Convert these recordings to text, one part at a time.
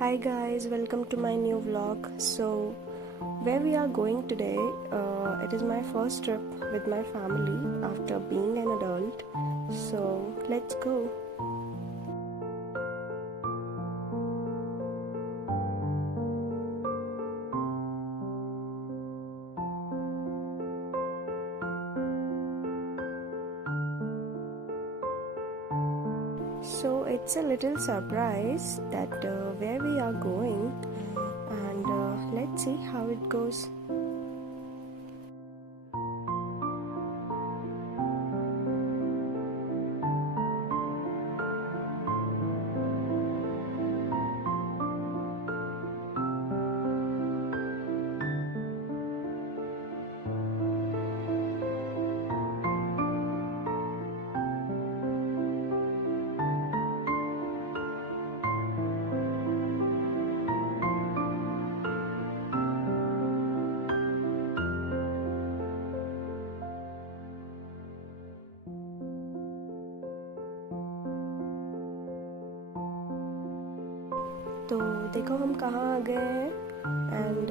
Hi guys, welcome to my new vlog. So, where we are going today, it is my first trip with my family after being an adult. So, let's go. So, it's a little surprise that where we are going, and let's see how it goes. तो देखो हम कहाँ आ गए हैं and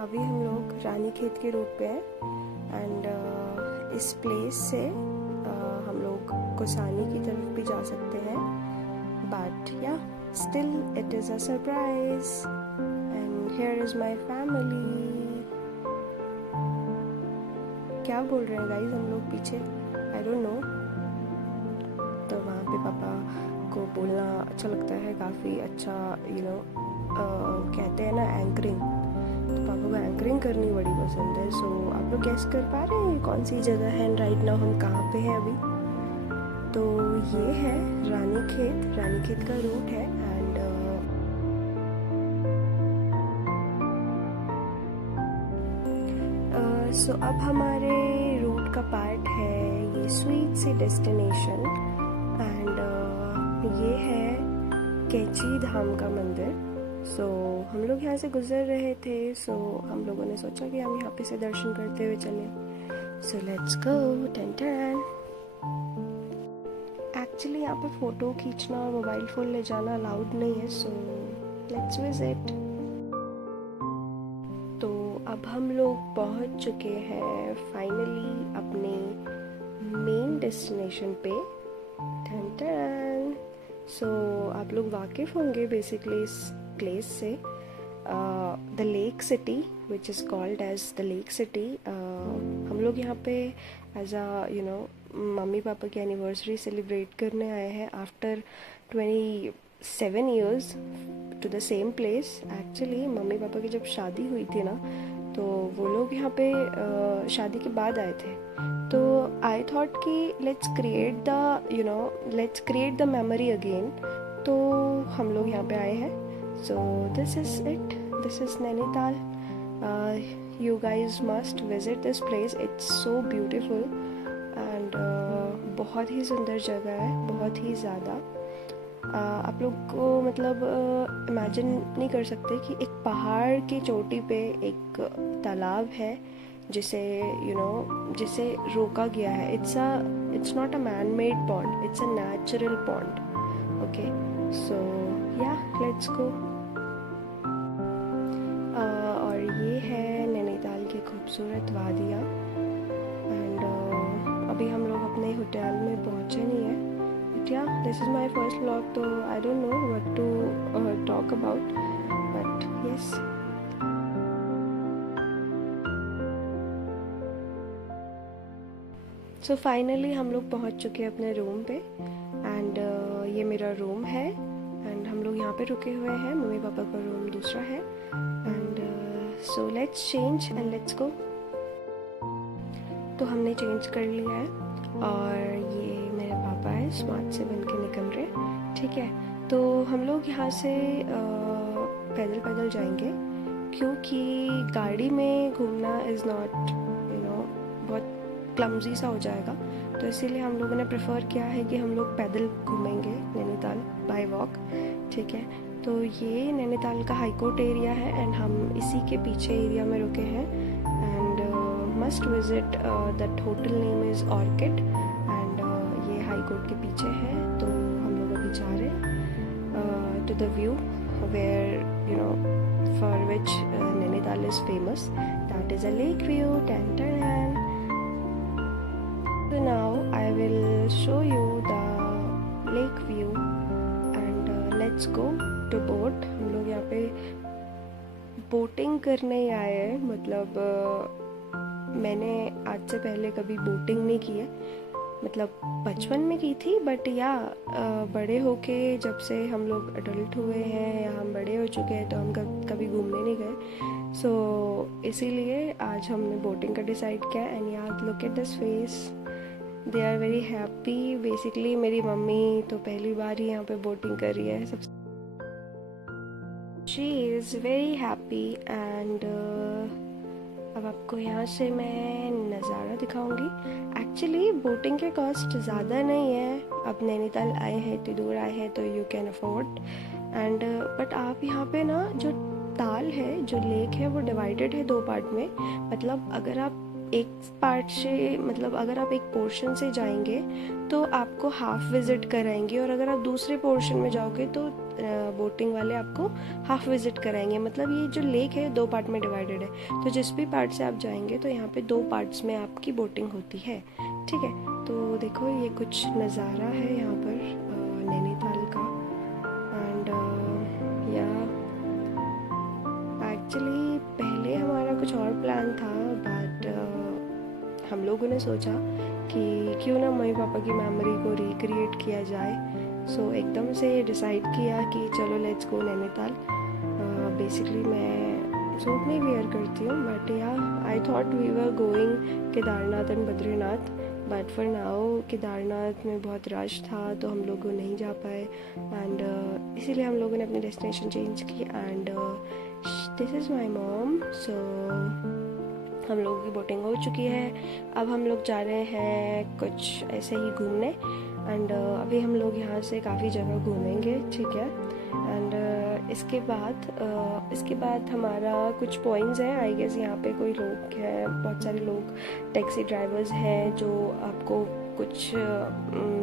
अभी हम लोग रानी खेत के रूट पे हैं एंड इस प्लेस से हम लोग कोसानी की तरफ भी जा सकते हैं बट या still it is a surprise and here is my family. क्या बोल रहे हैं गाइस हम लोग पीछे, आई डोंट नो। तो वहाँ पे पापा को बोलना अच्छा लगता है, काफ़ी अच्छा कहते हैं ना एंकरिंग, तो पापा को एंकरिंग करनी बड़ी पसंद है। सो आप लोग गेस कर पा रहे हैं कौन सी जगह है राइट नाउ हम कहाँ पे हैं अभी। तो ये है रानी खेत का रूट है एंड सो अब हमारे रूट का पार्ट है ये स्वीट सी डेस्टिनेशन एंड ये है कैची धाम का मंदिर। सो हम लोग यहाँ से गुजर रहे थे, सो हम लोगों ने सोचा कि हम यहाँ पे से दर्शन करते हुए चलें। सो let's go. Ten ten. Actually यहाँ पे फ़ोटो खींचना और मोबाइल फ़ोन ले जाना अलाउड नहीं है, सो लेट्स विजिट। तो अब हम लोग पहुँच चुके हैं फाइनली अपने मेन डेस्टिनेशन पे। टन टन। सो आप लोग वाकिफ़ होंगे बेसिकली इस प्लेस से, the lake city which is called as the lake city. हम लोग यहाँ पे एज अ मम्मी पापा की एनिवर्सरी सेलिब्रेट करने आए हैं after 27 years to the same place. Actually mummy papa की जब शादी हुई थी ना, तो वो लोग यहाँ पे शादी के बाद आए थे। तो आई थॉट कि let's create the memory again, तो हम लोग यहाँ पे आए हैं। So this is it, this is Nainital. You guys must visit this place, it's so beautiful and बहुत ही सुंदर जगह है, बहुत ही ज़्यादा। आप लोग को मतलब इमेजिन नहीं कर सकते कि एक पहाड़ की चोटी पे एक तालाब है जिसे जिसे रोका गया है। It's not a man made pond, it's a natural pond. Okay, so yeah let's गो। और ये है नैनीताल की खूबसूरत वादियाँ एंड अभी हम लोग अपने होटल में पहुँचे नहीं हैं। Yeah, this is my first vlog, so I don't know what to talk about, but yes. So finally हम लोग पहुंच चुके हैं अपने रूम पे एंड ये मेरा रूम है एंड हम लोग यहाँ पे रुके हुए हैं। मम्मी पापा का रूम दूसरा है and so let's change and let's गो। तो हमने चेंज कर लिया है और ये मेरे पापा है स्मार्ट से बन के निकल रहे, ठीक है। तो हम लोग यहाँ से पैदल पैदल जाएंगे क्योंकि गाड़ी में घूमना इज़ नॉट बहुत क्लमजी सा हो जाएगा, तो इसीलिए हम लोगों ने प्रेफर किया है कि हम लोग पैदल घूमेंगे नैनीताल बाय वॉक, ठीक है। तो ये नैनीताल का हाई कोर्ट एरिया है एंड हम इसी के पीछे एरिया में रुके हैं and must visit that hotel name is orchid and ये हाई कोर्ट के पीछे है। तो हम लोग अभी जा रहे हैं to the view where for which Nainital is famous. That is a lake view. Tan tan. So now I will show you the lake view and let's go to boat. हम लोग यहाँ पे बोटिंग करने ही आए हैं. मतलब मैंने आज से पहले कभी बोटिंग नहीं की है. मतलब बचपन में की थी, बट या बड़े होके जब से हम लोग अडल्ट हुए हैं या हम बड़े हो चुके हैं तो हम कभी घूमने नहीं गए. सो इसीलिए आज हमने बोटिंग का डिसाइड किया. एंड यार look at this face, they are very happy. Basically मेरी मम्मी तो पहली बार ही यहाँ पे बोटिंग कर रही है. सब she is very happy. And अब आपको यहाँ से मैं नज़ारा दिखाऊंगी. एक्चुअली बोटिंग के कॉस्ट ज़्यादा नहीं है. अब नैनीताल आए हैं, इतनी दूर आए हैं, तो you can afford. And but आप यहाँ पे ना जो ताल है, जो लेक है, वो डिवाइडेड है 2 पार्ट में. मतलब अगर आप एक पार्ट से, मतलब अगर आप एक पोर्शन से जाएंगे तो आपको हाफ विज़िट कराएंगे, और अगर आप दूसरे पोर्शन में जाओगे तो बोटिंग वाले आपको हाफ विज़िट कराएंगे. मतलब ये जो लेक है 2 पार्ट में डिवाइडेड है. तो जिस भी पार्ट से आप जाएंगे तो यहाँ पे 2 पार्ट्स में आपकी बोटिंग होती है. ठीक है, तो देखो ये कुछ नज़ारा है यहाँ पर नैनीताल का. एंड या एक्चुअली पहले हमारा कुछ और प्लान था, बट हम लोगों ने सोचा कि क्यों ना मम्मी पापा की मेमोरी को रिक्रिएट किया जाए. सो एकदम से डिसाइड किया कि चलो लेट्स गो नैनीताल. बेसिकली मैं सूट नहीं वेयर करती हूँ, but yeah I thought we were going Kedarnath and Badrinath, but for now Kedarnath में बहुत रश था तो हम लोग नहीं जा पाए. एंड इसीलिए हम लोगों ने अपनी डेस्टिनेशन चेंज की. And this is my mom. So हम लोगों की बोटिंग हो चुकी है. अब हम लोग जा रहे हैं कुछ ऐसे ही घूमने. एंड अभी हम लोग यहाँ से काफ़ी जगह घूमेंगे. ठीक है. एंड इसके बाद हमारा कुछ पॉइंट्स हैं. आई गेस यहाँ पे कोई लोग हैं, बहुत सारे लोग टैक्सी ड्राइवर्स हैं जो आपको कुछ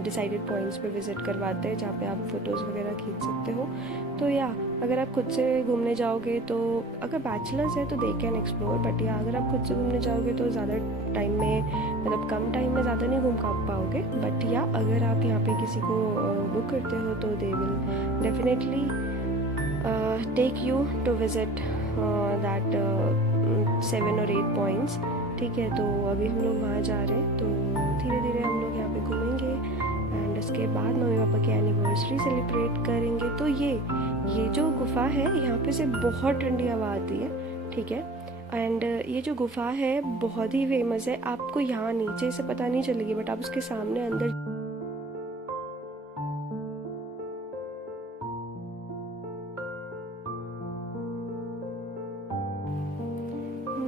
डिसाइडेड पॉइंट्स पे विज़िट करवाते हैं जहाँ पे आप फ़ोटोज़ वगैरह खींच सकते हो. तो या अगर आप खुद से घूमने जाओगे तो अगर बैचलर्स है तो दे कैन एक्सप्लोर, बट या अगर आप खुद से घूमने जाओगे तो ज़्यादा टाइम में, मतलब कम टाइम में ज़्यादा नहीं घूम पाओगे. बट या अगर आप यहाँ पे किसी को बुक करते हो तो they will definitely take you to visit that 7 or 8 points. ठीक है, तो अभी हम लोग वहाँ जा रहे हैं. तो धीरे धीरे हम लोग यहाँ पे घूमेंगे. एंड उसके बाद मम्मी पापा की एनिवर्सरी सेलिब्रेट करेंगे. तो ये जो गुफा है यहाँ पे से बहुत ठंडी हवा आती है. ठीक है. एंड ये जो गुफा है बहुत ही फेमस है. आपको यहाँ नीचे से पता नहीं चलेगी, बट आप उसके सामने अंदर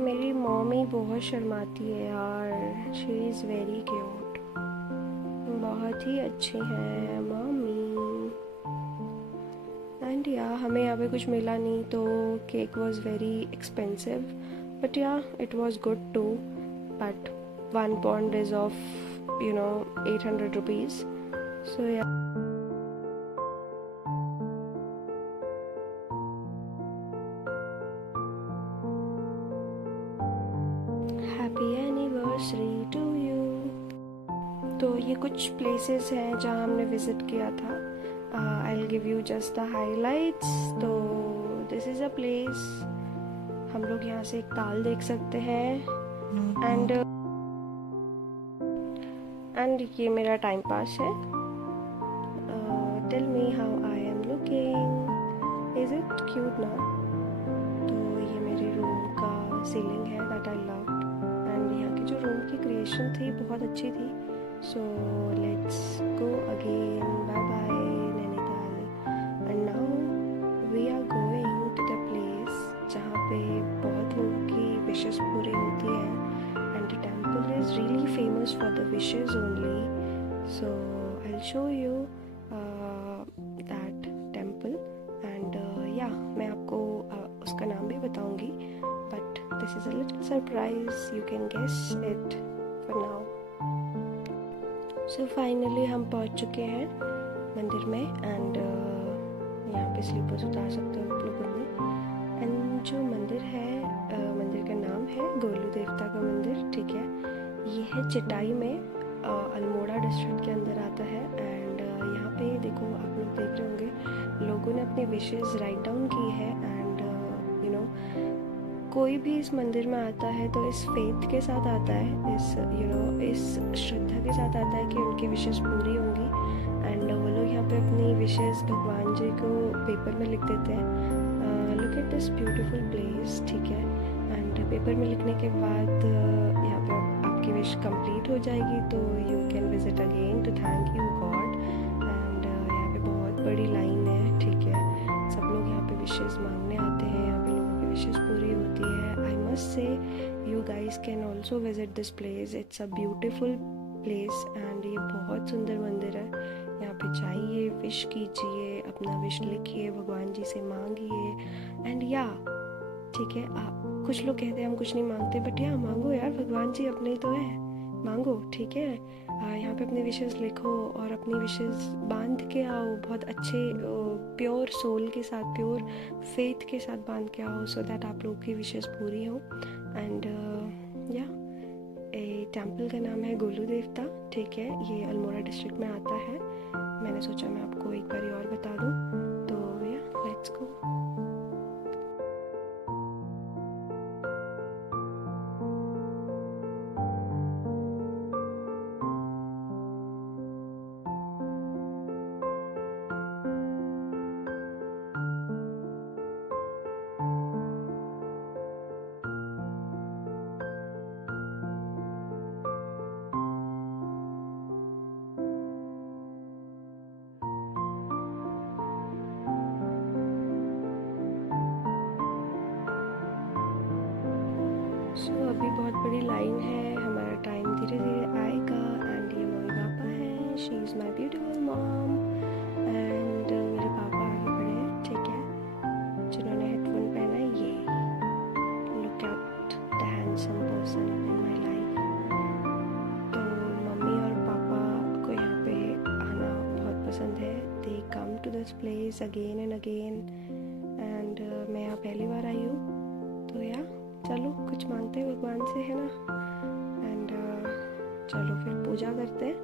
मेरी मम्मी बहुत शर्माती है यार. She is very cute. बहुत ही अच्छे हैं मम्मी. एंड या हमें यहाँ पे कुछ मिला नहीं, तो cake was very expensive, but yeah it was good too. But 1 pound is of 800 rupees. So yeah. Happy anniversary to you. तो ये कुछ प्लेसेस हैं जहाँ हमने विज़िट किया था. I will give you just the highlights. तो दिस इज़ अ प्लेस. हम लोग यहाँ से एक ताल देख सकते हैं. एंड ये मेरा टाइम पास है. Tell me how I am looking. Is it cute ना? तो ये मेरे रूम का सीलिंग है दैट आई लव. यहाँ की जो रूम की क्रिएशन थी बहुत अच्छी थी. So let's go again. Bye bye Nainital. And now we are going to the place जहाँ पे बहुत लोगों की विशेस पूरी होती है. And the temple is really famous for the wishes only. So I will show you that temple. And yeah मैं आपको उसका नाम भी बताऊँगी, but this is a little surprise. You can guess it for now. So finally हम पहुंच चुके हैं मंदिर में. एंड यहाँ पे स्लीपर्स उतार सकते हो आप लोग अपने। एंड जो मंदिर है, मंदिर का नाम है गोलू देवता का मंदिर, ठीक है। ये है चटाई में, अल्मोड़ा डिस्ट्रिक्ट के अंदर आता है। एंड यहाँ पे देखो, आप लोग देख रहे होंगे लोगों ने अपने विशेस राइट डाउन की है। एंड यू नो, कोई भी इस मंदिर में आता है तो इस फेथ के साथ आता है, इस श्रद्धा के साथ आता है कि उनकी विशेस पूरी होंगी। एंड वो लोग यहाँ पे अपनी विशेस भगवान जी को पेपर में लिख देते हैं। Look at this beautiful place, ठीक है। एंड पेपर में लिखने के बाद यहाँ पे आपकी विश कंप्लीट हो जाएगी, तो you can visit again to thank you God. And यहाँ पे बहुत बड़ी लाइन है, ठीक है। सब लोग यहाँ पे विशेस मांगने आते हैं, यहाँ पे लोगों की विशेस पूरी होती है। I must say you guys can also visit this place, it's a beautiful place. And ये बहुत सुंदर मंदिर है। यहाँ पे जाइए, विश कीजिए, अपना विश लिखिए, भगवान जी से मांगिए। एंड या ठीक है, आप कुछ लोग कहते हैं हम कुछ नहीं मांगते, बट या मांगो यार, भगवान जी अपने ही तो है, मांगो, ठीक है। यहाँ पे अपने विशेस लिखो और अपनी विशेस बांध के आओ, बहुत अच्छे प्योर सोल के साथ, प्योर फेथ के साथ बांध के आओ, सो दैट आप लोग की विशेस पूरी हो। एंड या टेम्पल का नाम है गोलू देवता, ठीक है। ये अल्मोड़ा डिस्ट्रिक्ट में आता है। मैंने सोचा मैं आपको एक बार और बता दूं, तो या लेट्स गो। सो अभी बहुत बड़ी लाइन है, हमारा टाइम धीरे धीरे आएगा। एंड ये मम्मी पापा हैं, she is my beautiful mom. And मेरे पापा आगे खड़े हैं, ठीक है, जिन्होंने हेडफोन पहना है। ये look at the handsome person in my life. तो मम्मी और पापा को यहाँ पे आना बहुत पसंद है। They come to this place again and again. And मैं यहाँ पहली बार आई हूँ, तो या चलो कुछ मांगते हैं भगवान से, है ना। एंड चलो फिर पूजा करते हैं,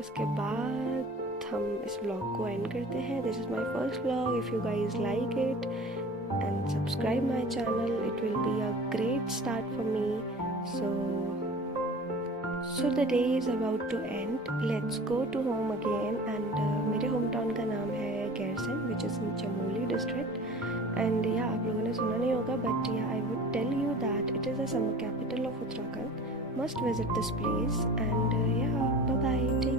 उसके बाद हम इस व्लॉग को एंड करते हैं। This is my first vlog. If you guys like it and subscribe my channel, it will be a great start for me. So the day is about to end, let's go to home again. And मेरे home town का नाम है Gairsain, which is in Chamoli district. And yeah आप लोगों ने सुना नहीं होगा, but yeah I would tell you that it is the summer capital of Uttarakhand. Must visit this place. And yeah, bye bye.